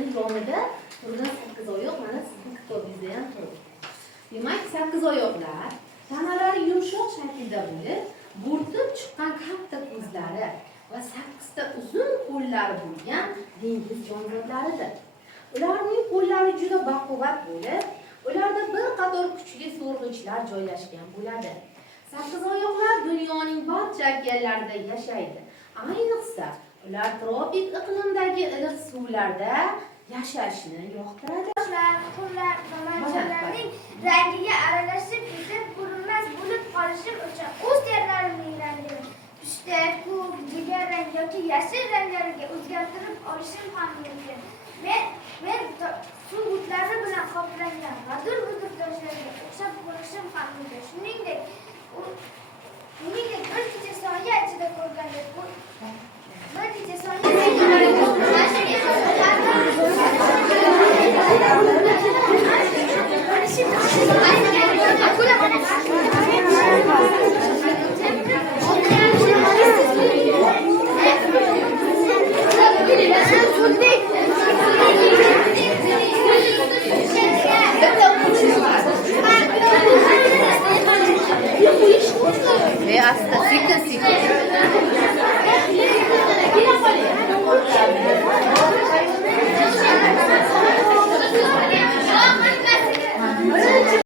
Mani yonida turgan sakkizoyoq mana sizning kitobingizda ham turibdi. Demak, sakkizoyoqlar tanalari yumshoq shaklda bo'lib, bo'rtib chiqqan katta ko'zlari va 8 ta uzun qo'llari bo'lgan dengiz jonzotlaridir. Ularning qo'llari juda baquvvat bo'lib, ularda bir qator kuchli so'rg'ichlar joylashgan bo'ladi. Sakkizoyoqlar dunyoning barcha okeanlarida yashaydi. Ayniqsa, ular tropik iqlimdagi iliq suvlarda yashashni yoqtiradi. Qo'llar va marjonlarning rangiga aralashib ketib, ko'rinmas bo'lib qolishi uchun o'z terlarining rangini pushti, ko'k, jigarrang yoki yashil ranglariga o'zgartirib olishim ham mumkin.